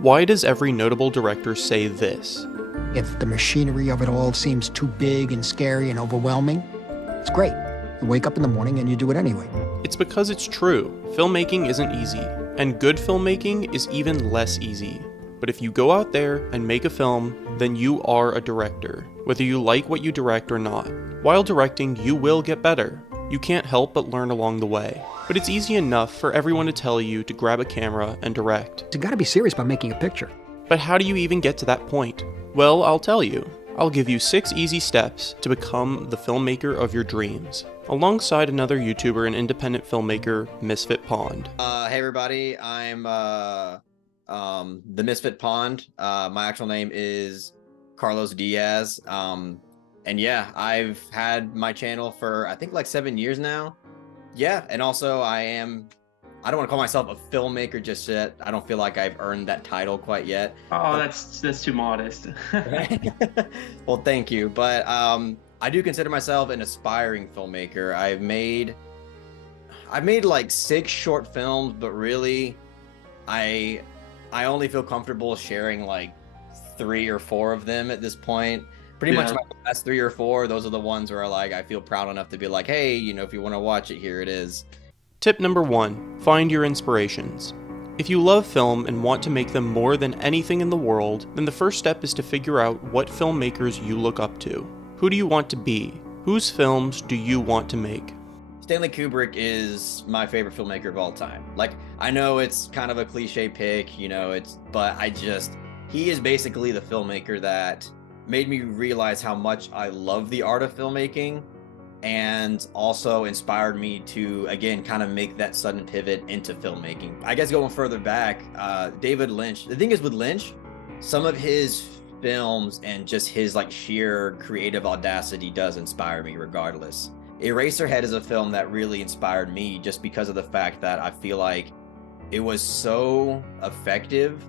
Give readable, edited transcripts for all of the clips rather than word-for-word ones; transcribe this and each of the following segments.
Why does every notable director say this? If the machinery of it all seems too big and scary and overwhelming, it's great. You wake up in the morning and you do it anyway. It's because it's true. Filmmaking isn't easy, and good filmmaking is even less easy. But if you go out there and make a film, then you are a director, whether you like what you direct or not. While directing, you will get better. You can't help but learn along the way. But it's easy enough for everyone to tell you to grab a camera and direct. You gotta be serious about making a picture. But how do you even get to that point? Well, I'll tell you. I'll give you 6 easy steps to become the filmmaker of your dreams, alongside another YouTuber and independent filmmaker, Misfit Pond. Hey everybody, I'm the Misfit Pond. My actual name is Carlos Diaz. And yeah, I've had my channel for I think like 7 years now. Yeah, and also I don't want to call myself a filmmaker just yet. I don't feel like I've earned that title quite yet. Oh, that's too modest. Well, thank you. But I do consider myself an aspiring filmmaker. I've made like 6 short films, but really I only feel comfortable sharing like 3 or 4 of them at this point. Pretty much my last 3 or 4, those are the ones where like I feel proud enough to be like, hey, you know, if you want to watch it, here it is. Tip number 1, find your inspirations. If you love film and want to make them more than anything in the world, then the first step is to figure out what filmmakers you look up to. Who do you want to be? Whose films do you want to make? Stanley Kubrick is my favorite filmmaker of all time. Like, I know it's kind of a cliche pick, you know, but he is basically the filmmaker that made me realize how much I love the art of filmmaking, and also inspired me to, again, kind of make that sudden pivot into filmmaking. I guess going further back, David Lynch. The thing is with Lynch, some of his films and just his like sheer creative audacity does inspire me regardless. Eraserhead is a film that really inspired me just because of the fact that I feel like it was so effective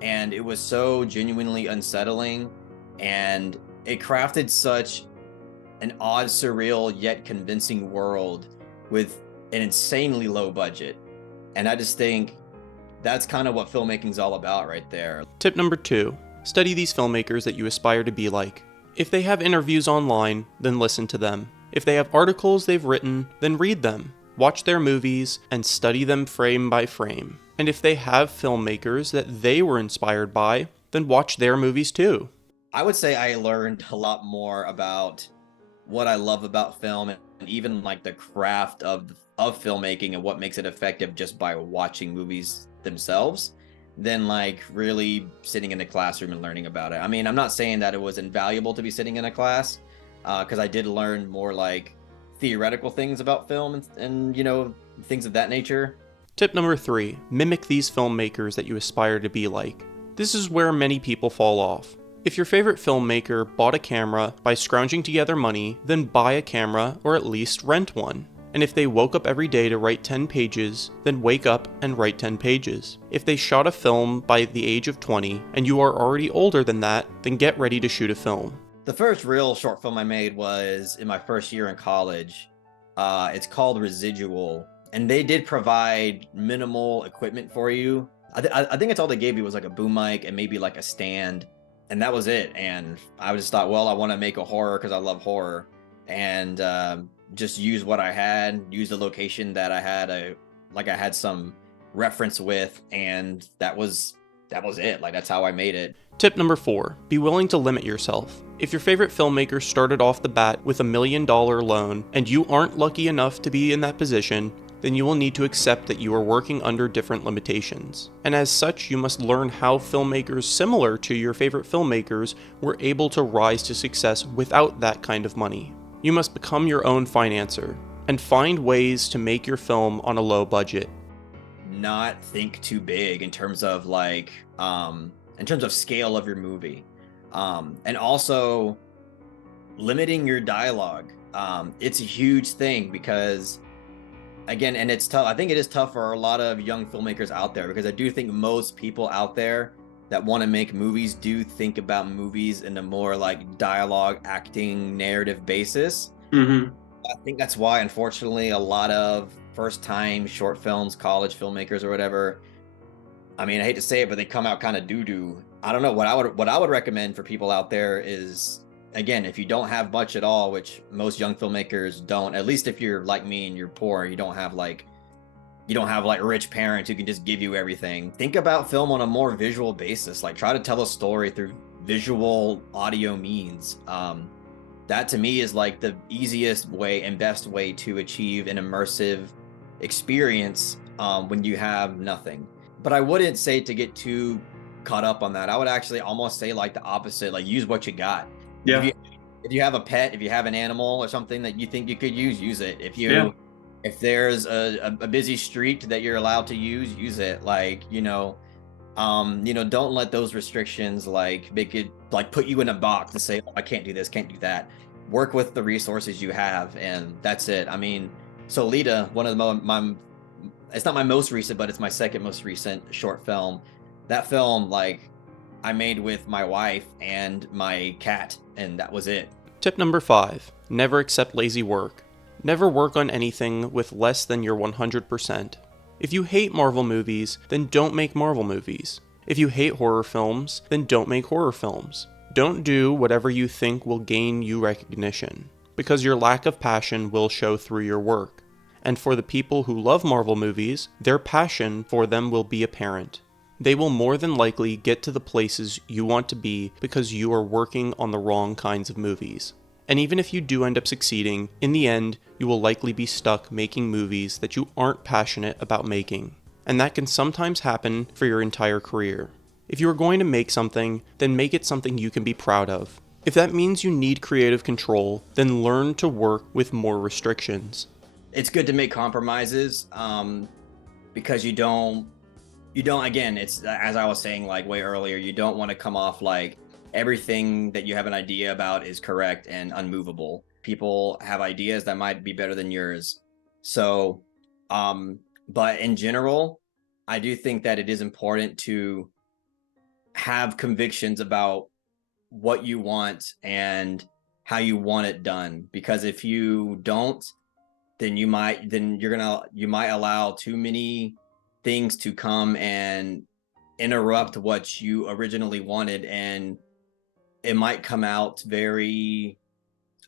and it was so genuinely unsettling, and it crafted such an odd, surreal, yet convincing world with an insanely low budget. And I just think that's kind of what filmmaking's all about right there. Tip number 2, study these filmmakers that you aspire to be like. If they have interviews online, then listen to them. If they have articles they've written, then read them. Watch their movies and study them frame by frame. And if they have filmmakers that they were inspired by, then watch their movies too. I would say I learned a lot more about what I love about film, and even like the craft of filmmaking and what makes it effective just by watching movies themselves, than like really sitting in a classroom and learning about it. I mean, I'm not saying that it was invaluable to be sitting in a class, because I did learn more like theoretical things about film and you know, things of that nature. Tip number 3, mimic these filmmakers that you aspire to be like. This is where many people fall off. If your favorite filmmaker bought a camera by scrounging together money, then buy a camera or at least rent one. And if they woke up every day to write 10 pages, then wake up and write 10 pages. If they shot a film by the age of 20 and you are already older than that, then get ready to shoot a film. The first real short film I made was in my first year in college. It's called Residual, and they did provide minimal equipment for you. I think it's all they gave you was like a boom mic and maybe like a stand. And that was it. And I just thought, well, I want to make a horror because I love horror, and just use what I had, use the location that I had, I had some reference with, and that was it. Like, that's how I made it. Tip number 4, be willing to limit yourself. If your favorite filmmaker started off the bat with $1 million loan and you aren't lucky enough to be in that position, then you will need to accept that you are working under different limitations. And as such, you must learn how filmmakers similar to your favorite filmmakers were able to rise to success without that kind of money. You must become your own financer and find ways to make your film on a low budget. Not think too big in terms of like, in terms of scale of your movie. And also limiting your dialogue. It's a huge thing because, again, and it's tough. I think it is tough for a lot of young filmmakers out there, because I do think most people out there that want to make movies do think about movies in a more like dialogue, acting, narrative basis. Mm-hmm. I think that's why, unfortunately, a lot of first-time short films, college filmmakers or whatever, I mean, I hate to say it, but they come out kind of doo-doo. I don't know. What I would recommend for people out there is, again, if you don't have much at all, which most young filmmakers don't, at least if you're like me and you're poor, you don't have like rich parents who can just give you everything. Think about film on a more visual basis. Like, try to tell a story through visual audio means. That to me is like the easiest way and best way to achieve an immersive experience when you have nothing. But I wouldn't say to get too caught up on that. I would actually almost say like the opposite, like use what you got. Yeah. If you have a pet, if you have an animal or something that you think you could use it. Yeah. If there's a busy street that you're allowed to use it. Like, don't let those restrictions like make it like put you in a box to say, oh, I can't do this, can't do that. Work with the resources you have, and that's it. I mean, so Lita, one of my it's not my most recent, but it's my second most recent short film. That film, like, I made with my wife and my cat, and that was it. Tip number 5. Never accept lazy work. Never work on anything with less than your 100%. If you hate Marvel movies, then don't make Marvel movies. If you hate horror films, then don't make horror films. Don't do whatever you think will gain you recognition, because your lack of passion will show through your work. And for the people who love Marvel movies, their passion for them will be apparent. They will more than likely get to the places you want to be because you are working on the wrong kinds of movies. And even if you do end up succeeding, in the end, you will likely be stuck making movies that you aren't passionate about making. And that can sometimes happen for your entire career. If you are going to make something, then make it something you can be proud of. If that means you need creative control, then learn to work with more restrictions. It's good to make compromises, because you don't, again, it's, as I was saying like way earlier, you don't want to come off like everything that you have an idea about is correct and unmovable. People have ideas that might be better than yours. So, but in general, I do think that it is important to have convictions about what you want and how you want it done. Because if you don't, then you might allow too many things to come and interrupt what you originally wanted, and it might come out very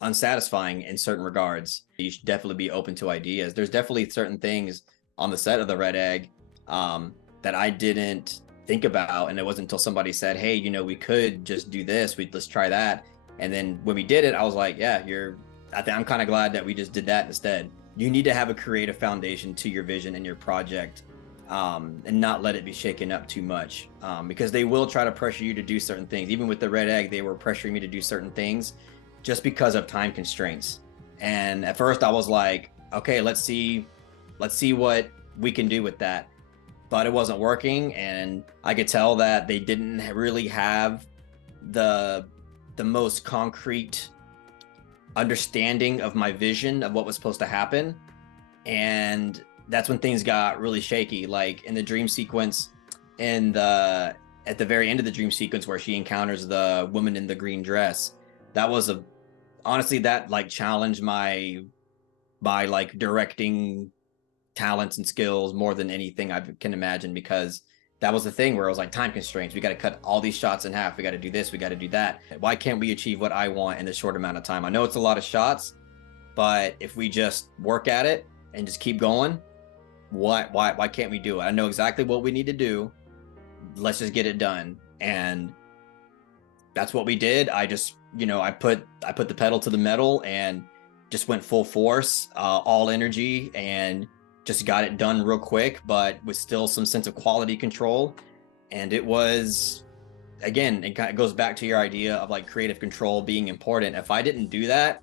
unsatisfying in certain regards. You should definitely be open to ideas. There's definitely certain things on the set of the Red Egg that I didn't think about, and it wasn't until somebody said, hey, we could just do this, let's try that. And then when we did it, I was like, yeah, I'm kind of glad that we just did that instead. You need to have a creative foundation to your vision and your project, and not let it be shaken up too much, because they will try to pressure you to do certain things. Even with the Red Egg, they were pressuring me to do certain things just because of time constraints. And at first I was like, okay, let's see what we can do with that. But it wasn't working, and I could tell that they didn't really have the most concrete understanding of my vision of what was supposed to happen. And that's when things got really shaky. Like in the dream sequence, at the very end of the dream sequence where she encounters the woman in the green dress, that was honestly that like challenged my like directing talents and skills more than anything I can imagine, because that was the thing where I was like, time constraints, we got to cut all these shots in half, we got to do this, we got to do that. Why can't we achieve what I want in this short amount of time? I know it's a lot of shots, but if we just work at it and just keep going, why can't we do it? I know exactly what we need to do, let's just get it done. And that's what we did. I just, I put the pedal to the metal and just went full force, all energy, and just got it done real quick, but with still some sense of quality control. And it was, again, it kind of goes back to your idea of like creative control being important. If I didn't do that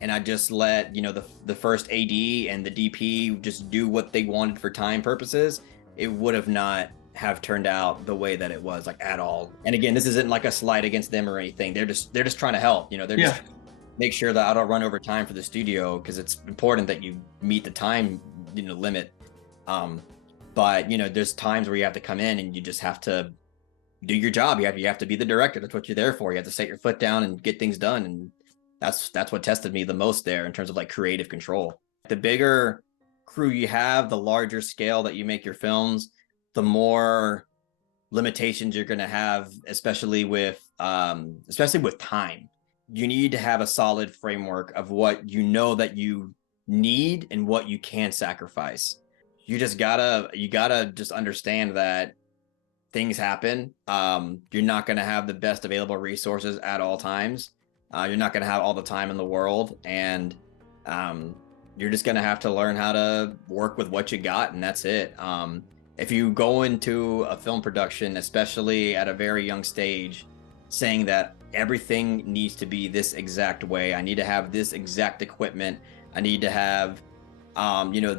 and I just let, the first AD and the DP just do what they wanted for time purposes, it would have not have turned out the way that it was, like, at all. And again, this isn't like a slight against them or anything. They're just trying to help, they're just make sure that I don't run over time for the studio, because it's important that you meet the time limit. But there's times where you have to come in and you just have to do your job. You have to be the director. That's what you're there for. You have to set your foot down and get things done. And that's what tested me the most there in terms of like creative control. The bigger crew you have, the larger scale that you make your films, the more limitations you're going to have, especially with time. You need to have a solid framework of what you know that you need and what you can sacrifice. You gotta just understand that things happen. You're not going to have the best available resources at all times. You're not going to have all the time in the world, and you're just going to have to learn how to work with what you got, and that's it. If you go into a film production, especially at a very young stage, saying that everything needs to be this exact way, I need to have this exact equipment, I need to have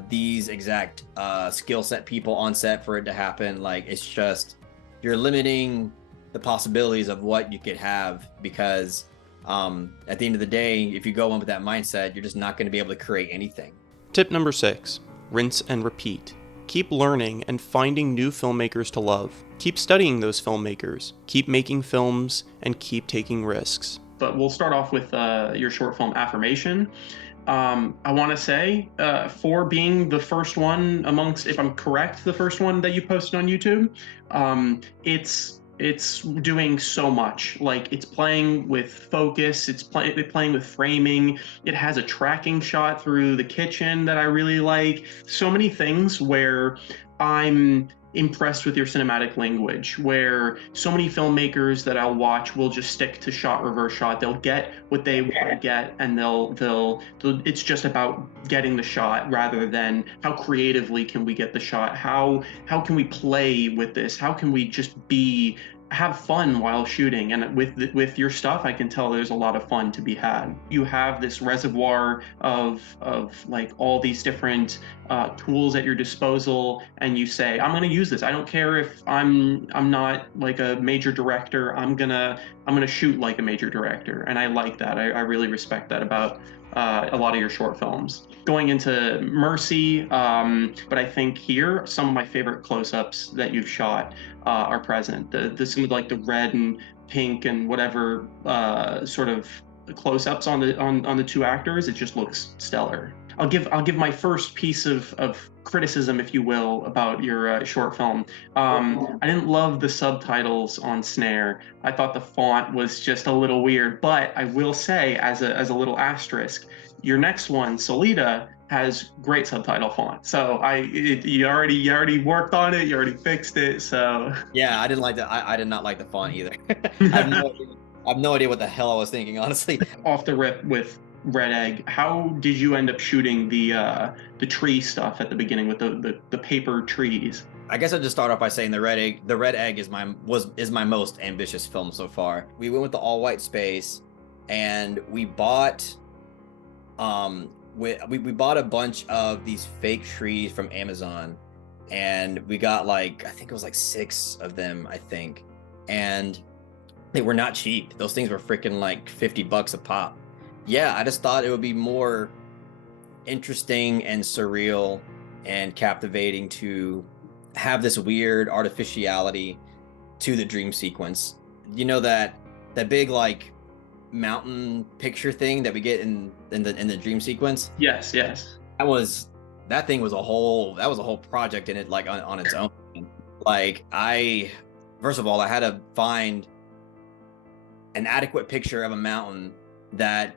these exact skill set people on set for it to happen, like, it's just, you're limiting the possibilities of what you could have, because at the end of the day, if you go in with that mindset, you're just not going to be able to create anything. Tip number 6, rinse and repeat. Keep learning and finding new filmmakers to love. Keep studying those filmmakers. Keep making films and keep taking risks. But we'll start off with your short film Affirmation. I want to say, for being the first one amongst, if I'm correct, the first one that you posted on YouTube, it's doing so much. Like, it's playing with focus, it's playing with framing, it has a tracking shot through the kitchen that I really like. So many things where I'm impressed with your cinematic language, where so many filmmakers that I'll watch will just stick to shot, reverse shot. They'll get what they want to get, and they'll it's just about getting the shot rather than how creatively can we get the shot, how can we play with this, how can we just have fun while shooting. And with your stuff, I can tell there's a lot of fun to be had. You have this reservoir of like all these different tools at your disposal, and you say, I'm going to use this. I don't care if I'm not like a major director. I'm gonna shoot like a major director, and I like that. I really respect that about a lot of your short films. Going into Mercy, but I think here some of my favorite close-ups that you've shot are present. Some of like the red and pink and whatever sort of close-ups on the two actors. It just looks stellar. I'll give my first piece of criticism, if you will, about your short film. I didn't love the subtitles on Snare. I thought the font was just a little weird, but I will say, as a little asterisk, your next one, Solita, has great subtitle font. So you already worked on it, you already fixed it. So yeah, I didn't like that. I did not like the font either. I have no idea what the hell I was thinking, honestly. Off the rip with Red Egg, how did you end up shooting the tree stuff at the beginning with the paper trees? I guess I'll just start off by saying the Red Egg is my most ambitious film so far. We went with the all white space, and we bought we bought a bunch of these fake trees from Amazon, and we got I think it was 6 of them, I think, and they were not cheap. Those things were freaking $50 a pop. Yeah, I just thought it would be more interesting and surreal and captivating to have this weird artificiality to the dream sequence. You know, that big mountain picture thing that we get in the dream sequence? Yes. That thing was a whole project in it, on its own. First of all, I had to find an adequate picture of a mountain that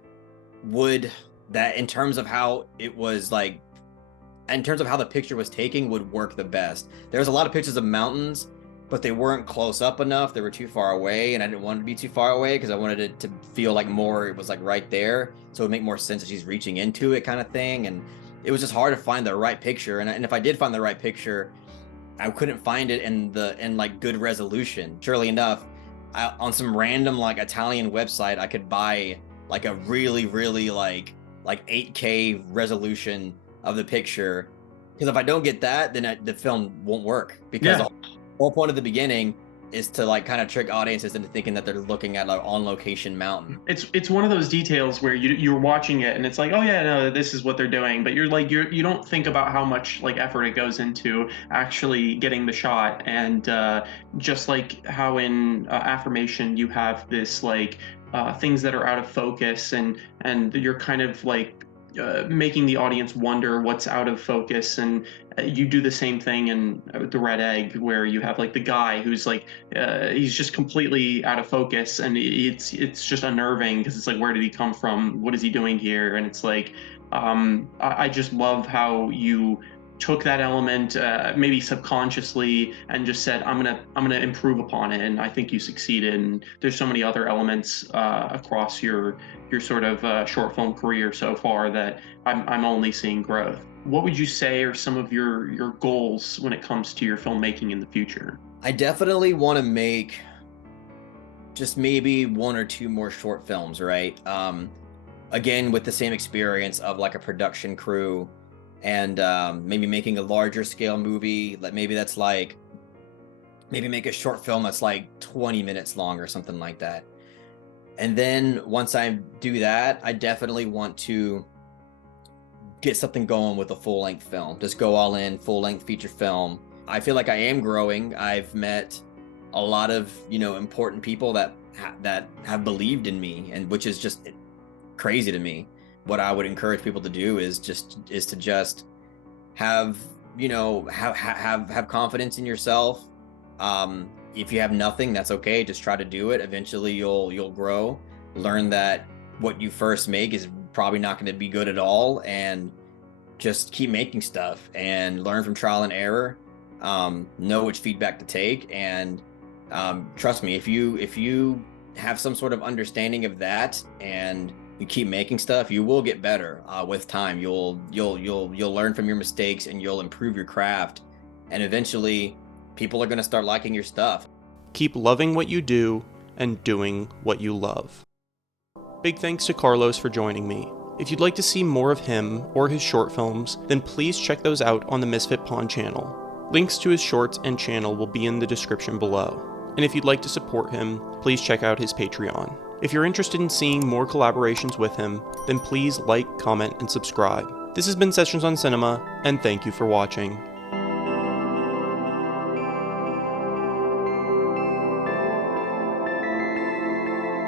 in terms of how it was in terms of how the picture was taken would work the best. There's a lot of pictures of mountains, but they weren't close up enough. They were too far away, and I didn't want it to be too far away because I wanted it to feel more, it was right there. So it would make more sense that she's reaching into it, kind of thing. And it was just hard to find the right picture. And if I did find the right picture, I couldn't find it in good resolution. Surely enough, on some random Italian website, I could buy a really 8K resolution of the picture, because if I don't get that, then the film won't work, because the whole point of the beginning is to kind of trick audiences into thinking that they're looking at on location mountain. It's one of those details where you're watching it and it's oh yeah, no, this is what they're doing, but you don't think about how much effort it goes into actually getting the shot. And just like how in Affirmation you have this things that are out of focus, and you're kind of making the audience wonder what's out of focus. And you do the same thing in The Red Egg, where you have like the guy who's like he's just completely out of focus, and it's just unnerving because it's like, where did he come from? What is he doing here? And it's like, I just love how you took that element, maybe subconsciously, and just said, I'm gonna improve upon it. And I think you succeeded. And there's so many other elements across your sort of short film career so far that I'm only seeing growth. What would you say are some of your goals when it comes to your filmmaking in the future? I definitely want to make just maybe 1 or 2 more short films, right? Again, with the same experience of like a production crew, and maybe making a larger scale movie. Like maybe make a short film that's like 20 minutes long or something like that. And then once I do that, I definitely want to get something going with a full-length film. Just go all in, full-length feature film. I feel like I am growing. I've met a lot of, important people that have believed in me, and which is just crazy to me. What I would encourage people to do is to just have have confidence in yourself. If you have nothing, that's okay. Just try to do it. Eventually you'll grow. Learn that what you first make is probably not going to be good at all, and just keep making stuff and learn from trial and error. Know which feedback to take, and trust me, if you have some sort of understanding of that and you keep making stuff, you will get better with time. You'll learn from your mistakes, and you'll improve your craft, and eventually people are going to start liking your stuff. Keep loving what you do and doing what you love. Big thanks to Carlos for joining me. If you'd like to see more of him or his short films, then please check those out on the Misfit Pond channel. Links to his shorts and channel will be in the description below. And if you'd like to support him, please check out his Patreon. If you're interested in seeing more collaborations with him, then please like, comment, and subscribe. This has been Sessions on Cinema, and thank you for watching.